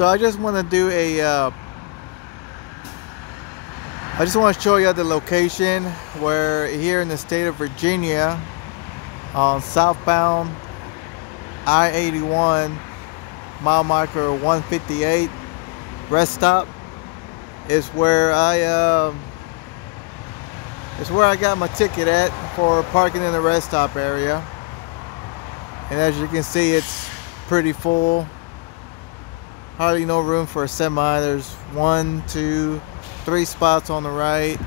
So I just want to do I just want to show you the location where here in the state of Virginia on southbound I-81 mile marker 158 rest stop is where I got my ticket at for parking in the rest stop area. And as you can see, it's pretty full. Hardly no room for a semi. There's 1, 2, 3 spots on the right.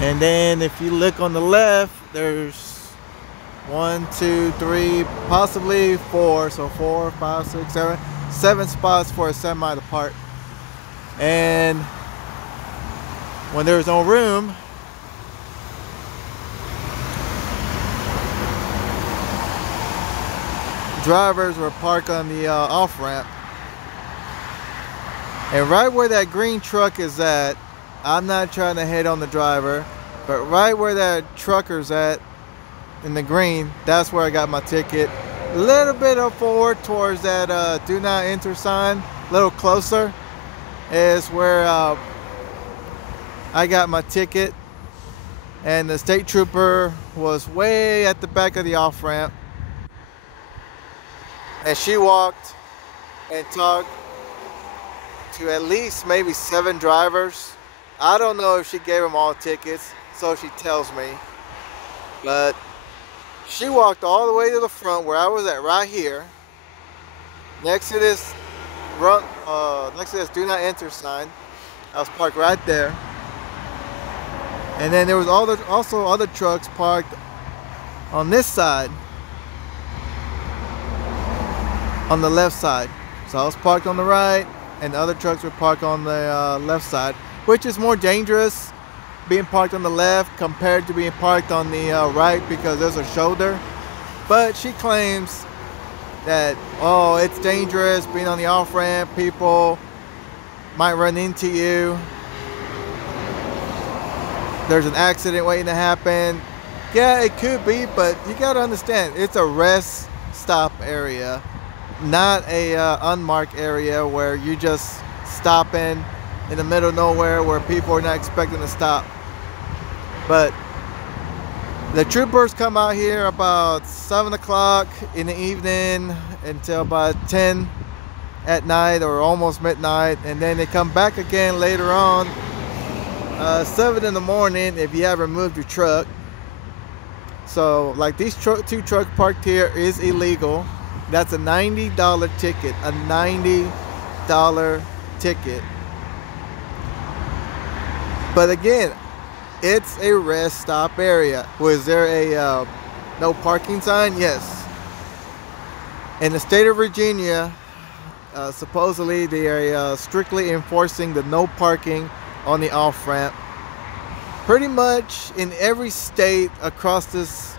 And then if you look on the left, there's 1, 2, 3, possibly 4. So 4, 5, 6, 7 spots for a semi to park. And when there's no room, drivers will park on the off-ramp. And right where that green truck is at, I'm not trying to hit on the driver, but right where that trucker's at in the green, that's where I got my ticket. A little bit up forward towards that do not enter sign, a little closer, is where I got my ticket. And the state trooper was way at the back of the off-ramp. And she walked and talked to at least maybe 7 drivers. I don't know if she gave them all tickets, so she tells me. But she walked all the way to the front where I was at right here. Next to this do not enter sign. I was parked right there. And then there was also other trucks parked on this side. On the left side. So I was parked on the right and the other trucks were parked on the left side, which is more dangerous being parked on the left compared to being parked on the right because there's a shoulder. But she claims that, oh, it's dangerous being on the off-ramp, people might run into you, there's an accident waiting to happen. Yeah, it could be, but you gotta understand, it's a rest stop area, not a unmarked area where you just stopping in the middle of nowhere where people are not expecting to stop. But the troopers come out here about 7 o'clock in the evening until about 10 at night or almost midnight, and then they come back again later on 7 in the morning if you haven't moved your truck. So like these 2 trucks parked here is illegal. That's a $90 ticket, a $90 ticket. But again, it's a rest stop area. Was there a no parking sign? Yes. In the state of Virginia, supposedly they are strictly enforcing the no parking on the off-ramp. Pretty much in every state across this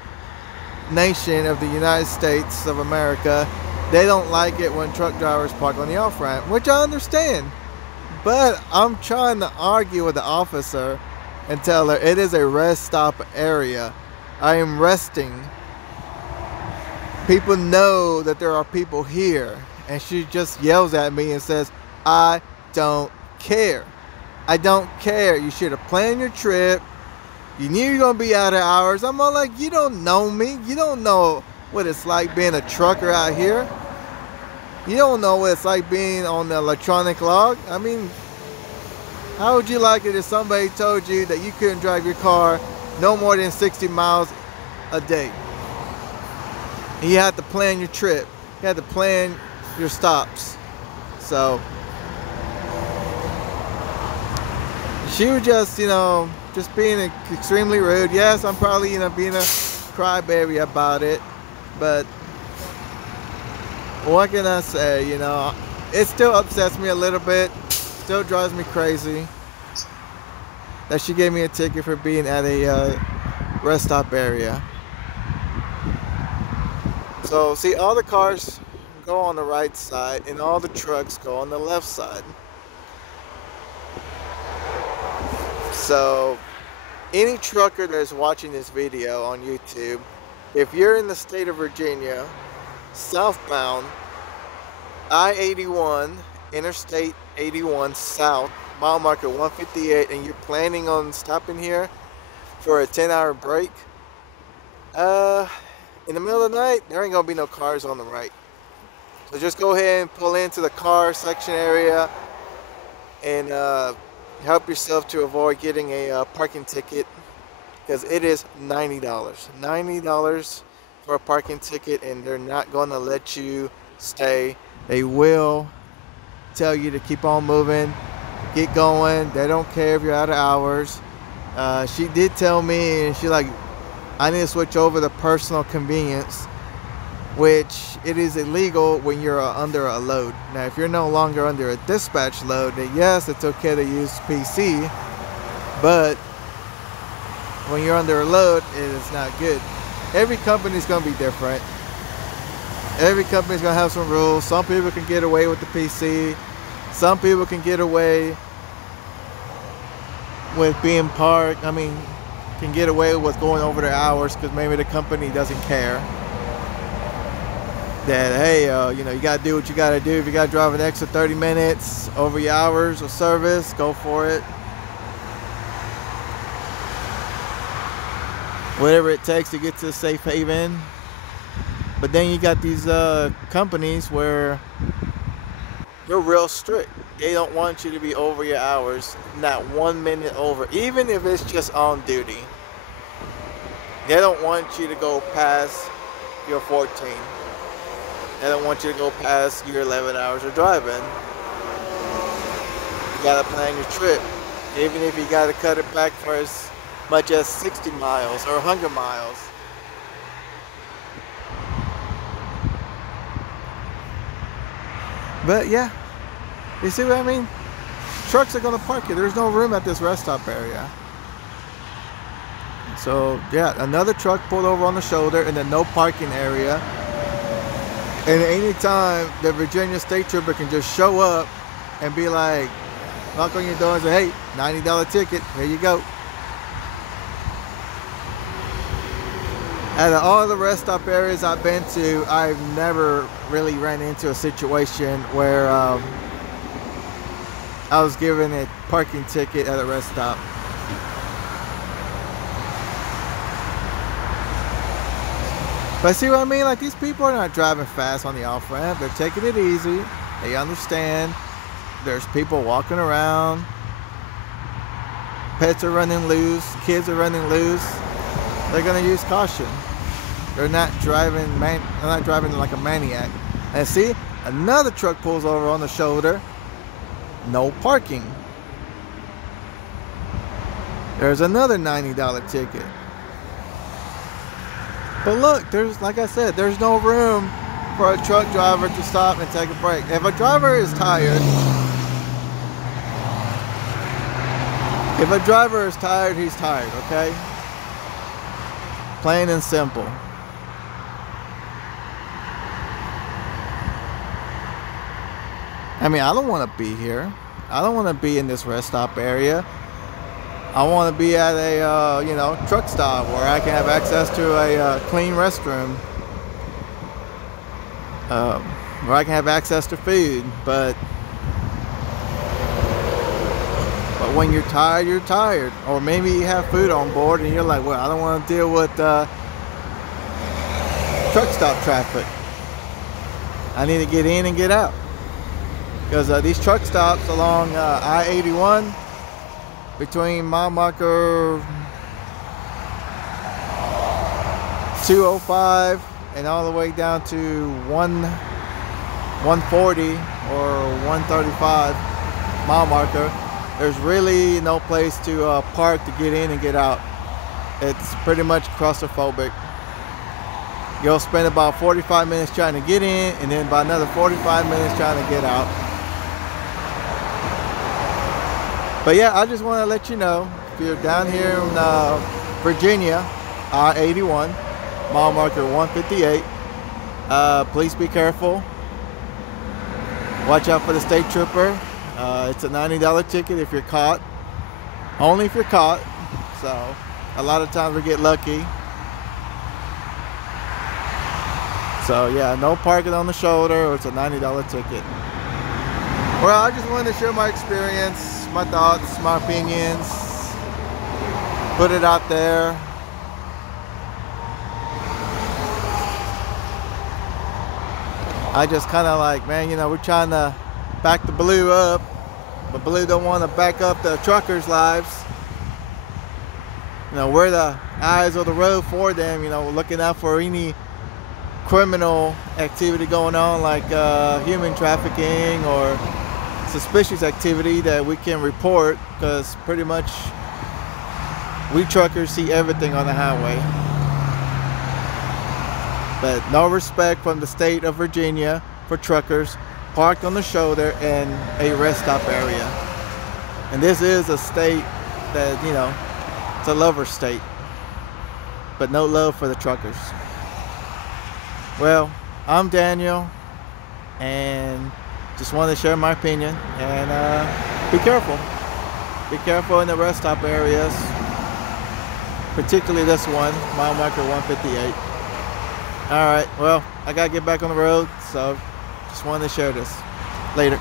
nation of the United States of America, they don't like it when truck drivers park on the off-ramp, which I understand. But I'm trying to argue with the officer and tell her it is a rest stop area. I am resting. People know that there are people here. And she just yells at me and says, I don't care. I don't care. You should have planned your trip. You knew you were going to be out of hours. I'm all like, you don't know me. You don't know what it's like being a trucker out here. You don't know what it's like being on the electronic log. I mean, how would you like it if somebody told you that you couldn't drive your car no more than 60 miles a day? And you had to plan your trip. You had to plan your stops. So she was just, just being extremely rude. Yes, I'm probably, being a crybaby about it, but what can I say? It still upsets me a little bit, still drives me crazy that she gave me a ticket for being at a rest stop area. So see, all the cars go on the right side and all the trucks go on the left side. So any trucker that's watching this video on YouTube, if you're in the state of Virginia, southbound I-81, Interstate 81 South, mile marker 158, and you're planning on stopping here for a 10-hour break, in the middle of the night, there ain't gonna be no cars on the right. So just go ahead and pull into the car section area and help yourself to avoid getting a parking ticket, because it is $90. $90 for a parking ticket, and they're not going to let you stay. They will tell you to keep on moving, get going. They don't care if you're out of hours. She did tell me, and she's like, I need to switch over to personal convenience, which it is illegal when you're under a load. Now, if you're no longer under a dispatch load, then yes, it's okay to use PC, but when you're under a load, it is not good. Every company is going to be different. Every company is going to have some rules. Some people can get away with the PC. Some people can get away with being parked. I mean, can get away with going over their hours because maybe the company doesn't care. That, hey, you know, you got to do what you got to do. If you got to drive an extra 30 minutes over your hours of service, go for it. Whatever it takes to get to a safe haven. But then you got these companies where they're real strict. They don't want you to be over your hours, not 1 minute over, even if it's just on duty. They don't want you to go past your 14. They don't want you to go past your 11 hours of driving. You gotta plan your trip, even if you gotta cut it back for as much as 60 miles or 100 miles. But yeah, you see what I mean? Trucks are gonna park here. There's no room at this rest stop area. So yeah, another truck pulled over on the shoulder in the no parking area. And anytime the Virginia State Trooper can just show up and be like, knock on your door and say, hey, $90 ticket, here you go. Out of all the rest stop areas I've been to, I've never really ran into a situation where I was given a parking ticket at a rest stop. But see what I mean? Like, these people are not driving fast on the off-ramp. They're taking it easy. They understand. There's people walking around. Pets are running loose. Kids are running loose. They're gonna use caution. They're not driving like a maniac. And see, another truck pulls over on the shoulder. No parking. There's another $90 ticket. But look, there's, like I said, there's no room for a truck driver to stop and take a break. If a driver is tired, he's tired, okay? Plain and simple. I mean, I don't want to be here. I don't want to be in this rest stop area. I want to be at a, you know, truck stop where I can have access to a clean restroom. Where I can have access to food. But when you're tired, you're tired. Or maybe you have food on board and you're like, well, I don't want to deal with truck stop traffic. I need to get in and get out. Because these truck stops along I-81 between mile marker 205 and all the way down to 140 or 135 mile marker, there's really no place to park to get in and get out. It's pretty much claustrophobic. You'll spend about 45 minutes trying to get in and then about another 45 minutes trying to get out. But yeah, I just want to let you know, if you're down here in Virginia, I-81, mile marker 158, please be careful. Watch out for the state trooper. It's a $90 ticket if you're caught. Only if you're caught. So a lot of times we get lucky. So yeah, no parking on the shoulder, or it's a $90 ticket. Well, I just wanted to share my experience, my thoughts, my opinions, put it out there. I just kind of like, man, you know, we're trying to back the Blue up, but Blue don't want to back up the truckers' lives. You know, we're the eyes of the road for them, you know, looking out for any criminal activity going on, like human trafficking or suspicious activity that we can report, because pretty much we truckers see everything on the highway. But no respect from the state of Virginia for truckers parked on the shoulder in a rest stop area. And this is a state that, you know, it's a lover state, but no love for the truckers. Well, I'm Daniel, and just wanted to share my opinion. And be careful. Be careful in the rest stop areas, particularly this one, mile marker 158. All right, well, I gotta get back on the road, so just wanted to share this. Later.